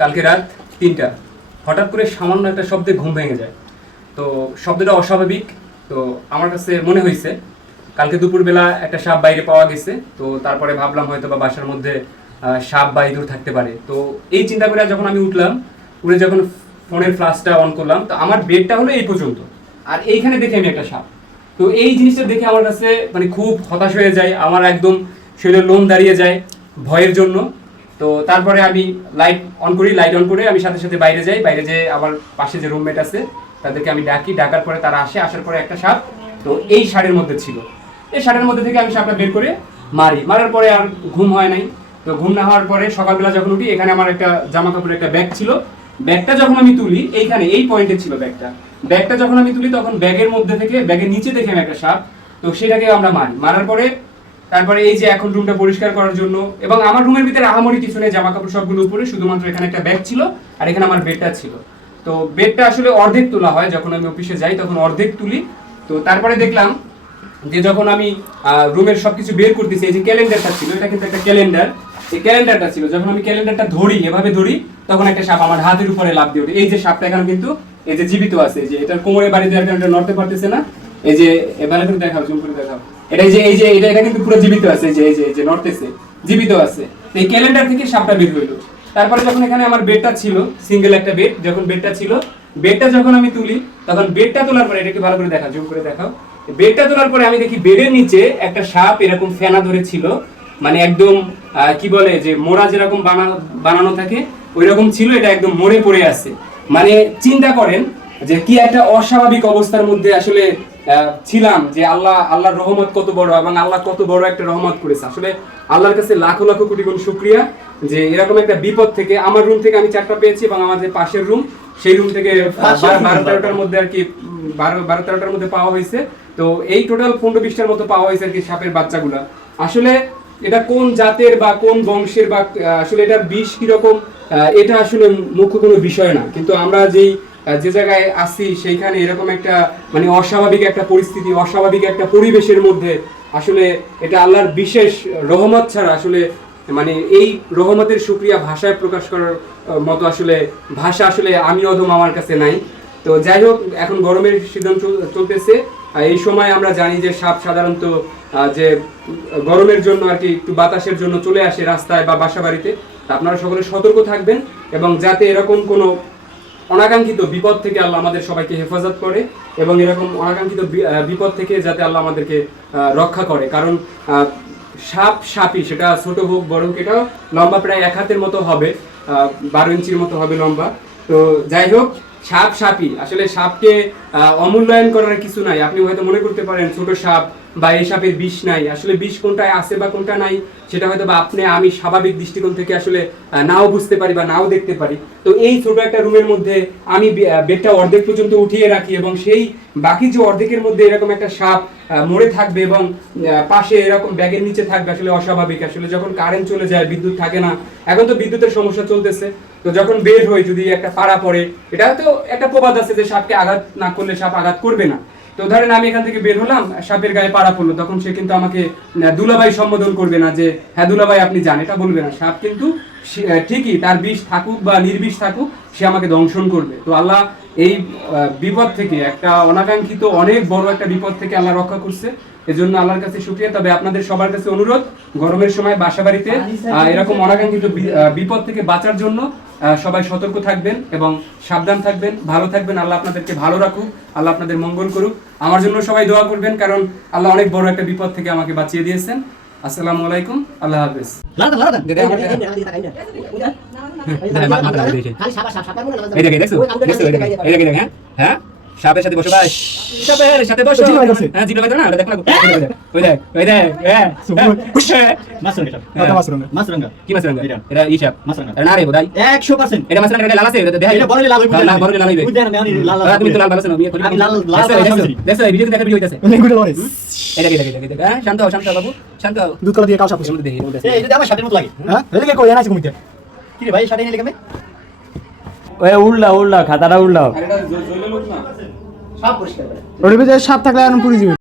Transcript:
কালকে রাত ৩টা হঠাৎ করে সামান্য একটা শব্দে ঘুম ভেঙে যায়। তো শব্দটা অস্বাভাবিক। তো আমার কাছে মনে হয়েছে কালকে দুপুরবেলা একটা সাপ বাইরে পাওয়া গেছে। তো তারপরে ভাবলাম হয়তো বা বাসার মধ্যে সাপ বা ইঁদুর থাকতে পারে। তো এই চিন্তা করে যখন আমি উঠলাম, উঠে যখন ফোনের ফ্ল্যাশটা অন করলাম, তো আমার বেডটা হলো এই পর্যন্ত, আর এইখানে দেখে আমি একটা সাপ। তো এই জিনিসটা দেখে আমার কাছে মানে খুব হতাশ হয়ে যায়, আমার একদম শরীরের লোম দাঁড়িয়ে যায় ভয়ের জন্য। তো তারপরে আমি লাইট অন করি, লাইট অন করে আমি সাথে সাথে বাইরে যাই। বাইরে যেয়ে আমার পাশে যে রুমমেট আছে তাদেরকে আমি ডাকি, ডাকার পরে তারা আসে, আসার পরে একটা সাপ তো এই শাড়ির মধ্যে ছিল। এই শাড়ির মধ্যে থেকে আমি সাপটা বের করে মারার পরে আর ঘুম হয় নাই। তো ঘুম না হওয়ার পরে সকালবেলা যখন উঠি, এখানে আমার একটা জামা কাপড়ের একটা ব্যাগ ছিল। ব্যাগটা যখন আমি তুলি, এইখানে এই পয়েন্টে ছিল ব্যাগটা যখন আমি তুলি, তখন ব্যাগের মধ্যে থেকে ব্যাগের নিচে দেখে আমি একটা সাপ। তো সেটাকে আমরা মারার পরে তারপরে এই যে এখন রুমটা পরিষ্কার করার জন্য, এবং আমার রুমের ভিতরে আহামরি কিছু নেই, জামা কাপড় সবগুলো উপরে, শুধুমাত্র এখানে একটা ব্যাগ ছিল আর এখানে আমার বেডটা ছিল। তো বেডটা আসলে অর্ধেক তোলা হয়, যখন আমি অফিসে যাই তখন অর্ধেক তুলি। তো তারপরে দেখলাম যে যখন আমি রুমের সবকিছু বের করতেছি, এই যে ক্যালেন্ডারটা ছিল, এটা কিন্তু একটা ক্যালেন্ডার, এই ক্যালেন্ডারটা ছিল, যখন আমি ক্যালেন্ডারটা ধরি, এভাবে ধরি, তখন একটা সাপ আমার হাতের উপরে লাফ দিয়ে ওঠে। এই যে সাপটা এখানে কিন্তু এই যে জীবিত আছে, এই যে এটার কোমরে বাড়ি দেওয়ার কারণে নড়তে পারতেছে না। এই যে এভাবে করে দেখাও, জুম করে দেখাও, এটা কিন্তু পুরো জীবিত আছে, এই যে নড়তেছে, জীবিত আছে। তো এই ক্যালেন্ডার থেকে সাপটা বের হইলো। তারপরে যখন এখানে আমার বেডটা ছিল, সিঙ্গেল একটা বেড, যখন বেডটা ছিল, বেডটা যখন আমি তুলি, তখন বেডটা তোলার পরে, এটা একটু ভালো করে দেখাও, জুম করে দেখাও, বেডটা তোলার পরে আমি দেখি বেডের নিচে একটা সাপ এরকম ফেনা ধরে ছিল, মানে একদম কি বলে যে মোড়া যেরকম বানানো থাকে ওই রকম ছিল, এটা একদম মরে পড়ে আছে। মানে চিন্তা করেন যে কি একটা অস্বাভাবিক অবস্থার মধ্যে আসলে ছিলাম, যে আল্লাহর রহমত কত বড়, এবং আল্লাহ কত বড় একটা রহমত করেছে। আসলে আল্লাহর কাছে লাখো লাখো কোটি কোটি শুকরিয়া যে এরকম একটা বিপদ থেকে, আমার রুম থেকে আমি 4টা পেয়েছি, এবং আমাদের পাশের রুম, সেই রুম থেকে 12-13টার মধ্যে আর কি 12-13টার মধ্যে পাওয়া হয়েছে। তো এই টোটাল 15-20টার মতো পাওয়া হয়েছে আর কি সাপের বাচ্চাগুলা। আসলে এটা কোন জাতের বা কোন বংশের বা আসলে এটার বিষ কিরকম, এটা আসলে মুখ্য কোনো বিষয় না, কিন্তু আমরা যে জায়গায় আছি সেইখানে এরকম একটা মানে অস্বাভাবিক একটা পরিস্থিতি, অস্বাভাবিক একটা পরিবেশের মধ্যে আসলে এটা আল্লাহর বিশেষ রহমত ছাড়া আসলে মানে এই রহমতের শুকরিয়া ভাষায় প্রকাশ করার মতো আসলে ভাষা আসলে আমি অধম আমার কাছে নাই। তো যাই হোক, এখন গরমের সিজন চলতেছে, এই সময় আমরা জানি যে সাপ সাধারণত যে গরমের জন্য আর কি একটু বাতাসের জন্য চলে আসে রাস্তায় বা বাসা বাড়িতে। আপনারা সকলে সতর্ক থাকবেন, এবং যাতে এরকম কোনো অনাকাঙ্ক্ষিত বিপদ থেকে আল্লাহ আমাদের সবাইকে হেফাজত করে, এবং এরকম অনাকাঙ্ক্ষিত বিপদ থেকে যাতে আল্লাহ আমাদেরকে রক্ষা করে। কারণ সাপই, সেটা ছোট হোক বড় হোক, এটাও লম্বা প্রায় 1 হাতের মতো হবে, 12 ইঞ্চির মতো হবে লম্বা। তো যাই হোক, সাপই আসলে, সাপকে অমূল্যায়ন করার কিছু নাই। আপনি হয়তো মনে করতে পারেন ছোট সাপ বা এই সাপের বিষ নাই, আসলে বিষ কোনটায় আছে বা কোনটা নাই সেটা হয়তো বা আমি স্বাভাবিক দৃষ্টিকোণ থেকে আসলে নাও বুঝতে পারি বা নাও দেখতে পারি। তো এই ছোট একটা রুমের মধ্যে আমি বেডটা অর্ধেক পর্যন্ত উঠিয়ে রাখি, এবং সেই বাকি যে অর্ধেকের মধ্যে এরকম একটা সাপ মরে থাকবে, এবং পাশে এরকম ব্যাগের নিচে থাকবে, আসলে অস্বাভাবিক। আসলে যখন কারেন্ট চলে যায়, বিদ্যুৎ থাকে না, এখন তো বিদ্যুতের সমস্যা চলতেছে, তো যখন বের হয় যদি একটা পাড়া পড়ে, এটা তো একটা প্রবাদ আছে যে সাপকে আঘাত না করলে সাপ আঘাত করবে না। তো ধরেন আমি এখান থেকে বের হলাম, সাপের গায়ে পাড়া পড়লো, তখন সে কিন্তু আমাকে দুলাভাই সম্বোধন করবে না, যে হ্যাঁ দুলাভাই আপনি যান, এটা বলবে না। সাপ কিন্তু ঠিকই তার বিষ থাকুক বা নির্বিষ থাকুক, সে আমাকে দংশন করবে। তো আল্লাহ এই বিপদ থেকে, একটা অনাকাঙ্ক্ষিত অনেক বড় একটা বিপদ থেকে আল্লাহ রক্ষা করছে, এজন্য আল্লাহর কাছে শুকরিয়া। তবে আপনাদের সবার কাছে অনুরোধ, গরমের সময় বাসা বাড়িতে এরকম অনাকাঙ্ক্ষিত বিপদ থেকে বাঁচার জন্য সবাই সতর্ক থাকবেন এবং সাবধান থাকবেন, ভালো থাকবেন। আল্লাহ আপনাদেরকে ভালো রাখুক, আল্লাহ আপনাদের মঙ্গল করুক। আমার জন্য সবাই দোয়া করবেন, কারণ আল্লাহ অনেক বড় একটা বিপদ থেকে আমাকে বাঁচিয়ে দিয়েছেন। আসসালামু আলাইকুম, আল্লাহ হাফেজ। হ্যাঁ, সাপের সাথে বসো ভাই, সাপের সাথে বসো। হ্যাঁ, জিরো না, দেখ না, ওই দেখ হ্যাঁ, মাছরাঙ্গা কি মাছরাঙ্গা, এটা ই সাপ মাছরাঙ্গা, না রে বোধাই 100% এটা মাছরাঙ্গা, এটা লাল আছে, দেখা এটা বড় লাল হইবে, বড় লাল হইবে, বুঝছেন না, আমি লাল তুমি তো লাল ভাবছ না, আমি লাল দেখছো এই ভিডিওতে দেখা ভিডিও হইতাছে, অনেকগুলো লরেস, এটা হ্যাঁ, শান্ত হও বাবু, শান্ত হও, দুধ কলা দিয়ে কাল সাপ পুষে দেখি, এই এটা আমার সাথের মত লাগে, হ্যাঁ এদিকে কই এনাইছে কমিতে, কি রে ভাই সাথে নিলে কেমনে, ওই উল্লা খাতাটা উল্লাও, আরে এটা জলে লোক না, সাপ পরিষ্কার করে, ওর ভিতরে সাপ থাকলে এখন পুরি যাবে।